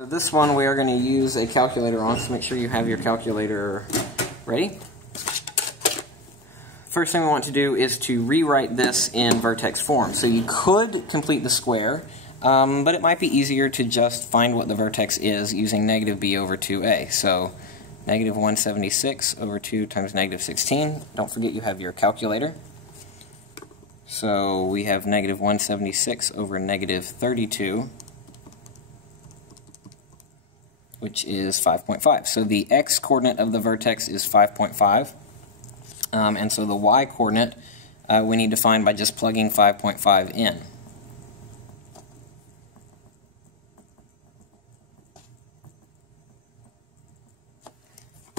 For this one we are going to use a calculator on, so make sure you have your calculator ready. First thing we want to do is to rewrite this in vertex form. So you could complete the square, but it might be easier to just find what the vertex is using negative b over 2a. So negative 176 over 2 times negative 16. Don't forget you have your calculator. So we have negative 176 over negative 32, which is 5.5. So the x-coordinate of the vertex is 5.5, and so the y-coordinate we need to find by just plugging 5.5 in.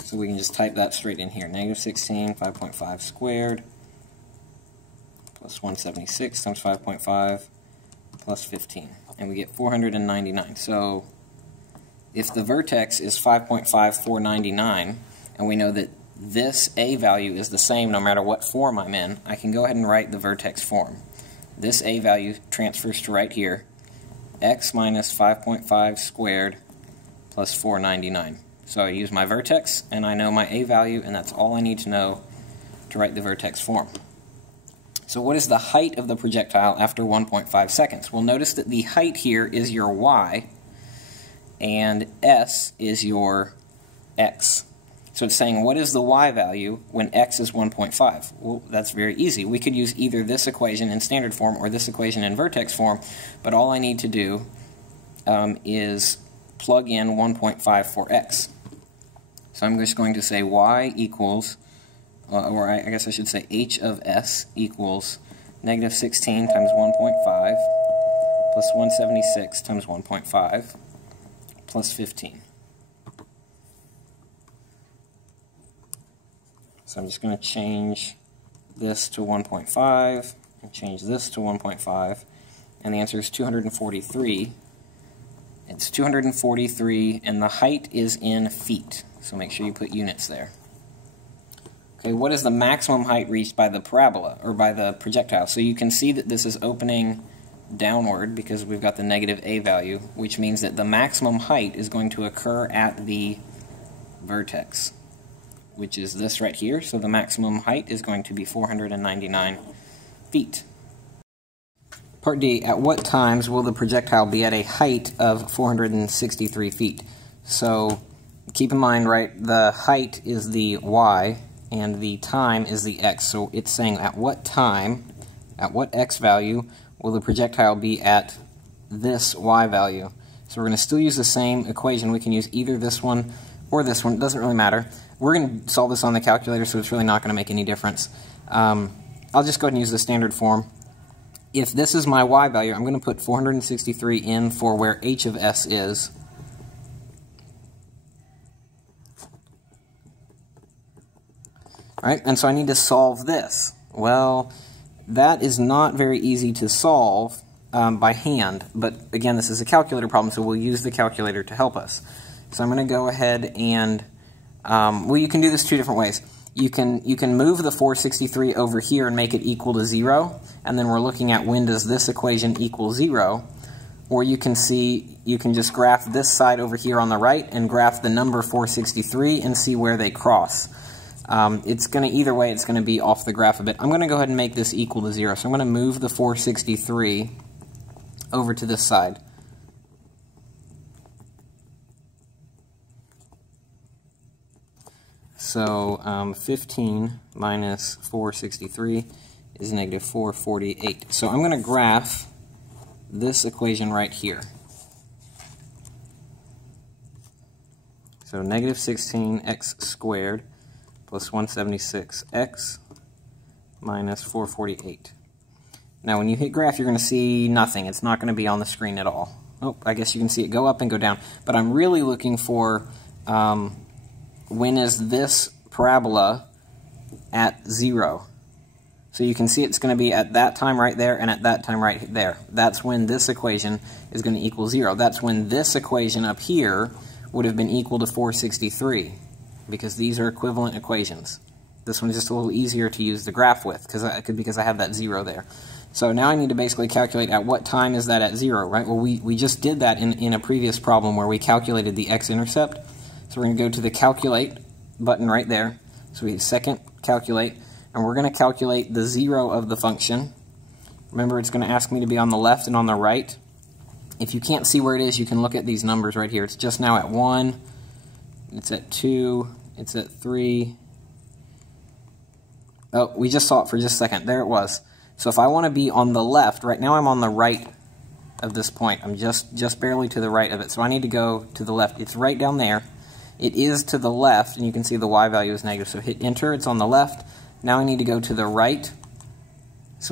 So we can just type that straight in here. Negative 16, 5.5 squared, plus 176 times 5.5, plus 15. And we get 499. So if the vertex is 5.5499, and we know that this a value is the same no matter what form I'm in, I can go ahead and write the vertex form. This a value transfers to right here, x minus 5.5 squared plus 499. So I use my vertex, and I know my a value, and that's all I need to know to write the vertex form. So what is the height of the projectile after 1.5 seconds? Well, notice that the height here is your y, and s is your x. So it's saying, what is the y value when x is 1.5? Well, that's very easy. We could use either this equation in standard form or this equation in vertex form, but all I need to do is plug in 1.5 for x. So I'm just going to say y equals, or I guess I should say h of s equals negative 16 times 1.5 plus 176 times 1.5 plus 15. So I'm just going to change this to 1.5 and change this to 1.5, and the answer is 243. It's 243, and the height is in feet, so make sure you put units there. Okay, what is the maximum height reached by the parabola, or by the projectile? So you can see that this is opening downward because we've got the negative a value, which means that the maximum height is going to occur at the vertex, which is this right here. So the maximum height is going to be 499 feet. Part D, at what times will the projectile be at a height of 463 feet? So keep in mind, right, the height is the y and the time is the x. So it's saying at what time, at what x value, will the projectile be at this y value? So we're going to still use the same equation. We can use either this one or this one. It doesn't really matter. We're going to solve this on the calculator, so it's really not going to make any difference. I'll just go ahead and use the standard form. If this is my y value, I'm going to put 463 in for where h of s is. Alright, and so I need to solve this. Well, that is not very easy to solve by hand, but again, this is a calculator problem, so we'll use the calculator to help us. So I'm going to go ahead and, well, you can do this two different ways. You can move the 463 over here and make it equal to 0, and then we're looking at when does this equation equal 0, or you can just graph this side over here on the right and graph the number 463 and see where they cross. It's going to, either way, it's going to be off the graph a bit. I'm going to go ahead and make this equal to 0, so I'm going to move the 463 over to this side. So 15 minus 463 is negative 448. So I'm going to graph this equation right here. So negative 16x squared plus 176x minus 448. Now when you hit graph, you're going to see nothing. It's not going to be on the screen at all. Oh, I guess you can see it go up and go down. But I'm really looking for when is this parabola at 0. So you can see it's going to be at that time right there and at that time right there. That's when this equation is going to equal 0. That's when this equation up here would have been equal to 463, because these are equivalent equations. This one's just a little easier to use the graph with because I have that 0 there. So now I need to basically calculate at what time is that at 0, right? Well, we just did that in a previous problem where we calculated the x-intercept. So we're going to go to the calculate button right there. So we hit second calculate, and we're going to calculate the 0 of the function. Remember, it's going to ask me to be on the left and on the right. If you can't see where it is, you can look at these numbers right here. It's just now at 1, it's at 2, it's at 3. Oh, we just saw it for just a second. There it was. So if I want to be on the left, right now I'm on the right of this point. I'm just barely to the right of it. So I need to go to the left. It's right down there. It is to the left, and you can see the y value is negative. So hit enter, it's on the left. Now I need to go to the right. It's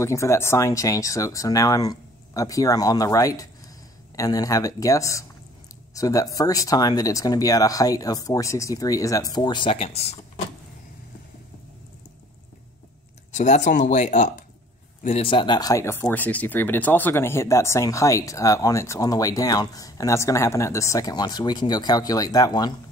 looking for that sign change. So now I'm up here, I'm on the right, and then have it guess. So that first time that it's going to be at a height of 463 is at 4 seconds. So that's on the way up, that it's at that height of 463, but it's also going to hit that same height on the way down, and that's going to happen at the second one. So we can go calculate that one.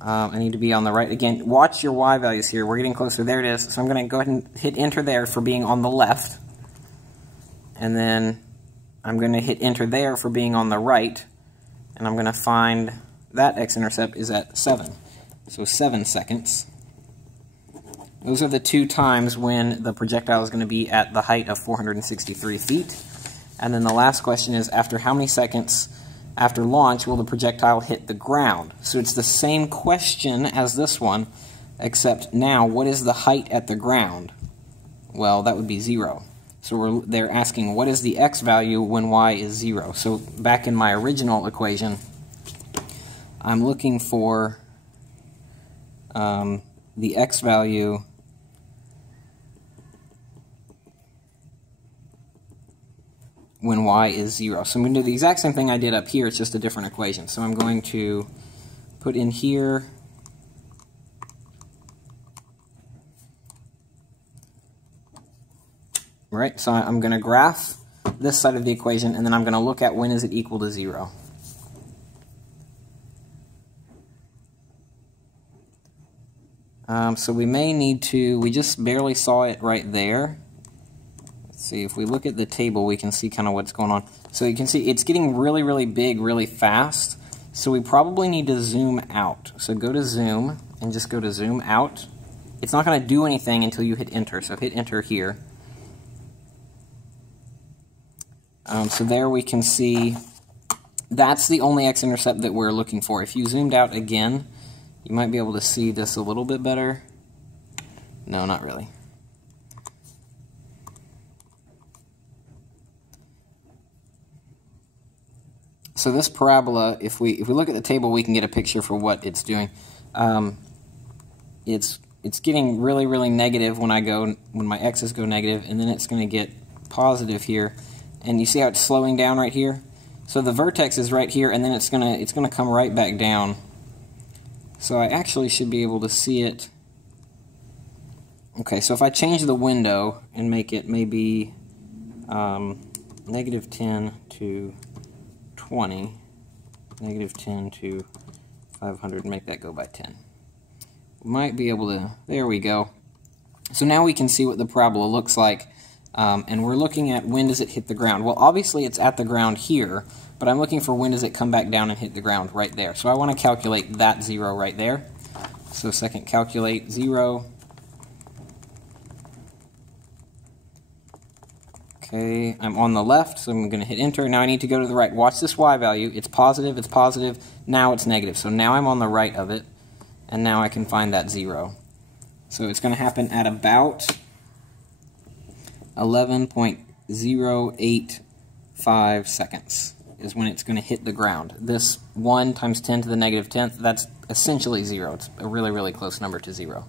I need to be on the right. Again, watch your y values here. We're getting closer. There it is. So I'm going to go ahead and hit enter there for being on the left, and then I'm going to hit enter there for being on the right, and I'm going to find that x-intercept is at 7. So 7 seconds. Those are the 2 times when the projectile is going to be at the height of 463 feet. And then the last question is, after how many seconds after launch will the projectile hit the ground? So it's the same question as this one, except now, what is the height at the ground? Well, that would be 0. So they're asking, what is the x value when y is 0? So back in my original equation, I'm looking for the x value when y is 0. So I'm going to do the exact same thing I did up here, it's just a different equation. So I'm going to put in here right, so I'm going to graph this side of the equation, and then I'm going to look at when is it equal to 0. So we may need to, we just barely saw it right there. Let's see, if we look at the table, we can see kind of what's going on. So you can see it's getting really, really big, really fast. So we probably need to zoom out. So go to zoom, and just go to zoom out. It's not going to do anything until you hit enter, so hit enter here. So there we can see that's the only x-intercept that we're looking for. If you zoomed out again, you might be able to see this a little bit better. No, not really. So this parabola, if we look at the table, we can get a picture for what it's doing. It's getting really, really negative when my x's go negative, and then it's going to get positive here. And you see how it's slowing down right here? So the vertex is right here, and then it's gonna come right back down. So I actually should be able to see it. Okay, so if I change the window and make it maybe negative 10 to 20, negative 10 to 500, and make that go by 10. We might be able to, there we go. So now we can see what the parabola looks like. And we're looking at when does it hit the ground. Well, obviously it's at the ground here, but I'm looking for when does it come back down and hit the ground right there. So I want to calculate that 0 right there. So second calculate 0. Okay, I'm on the left, so I'm going to hit enter. Now I need to go to the right. Watch this y value. It's positive, now it's negative. So now I'm on the right of it, and now I can find that 0. So it's going to happen at about 11.085 seconds is when it's going to hit the ground. This 1 times 10 to the negative 10th, that's essentially 0. It's a really, really close number to 0.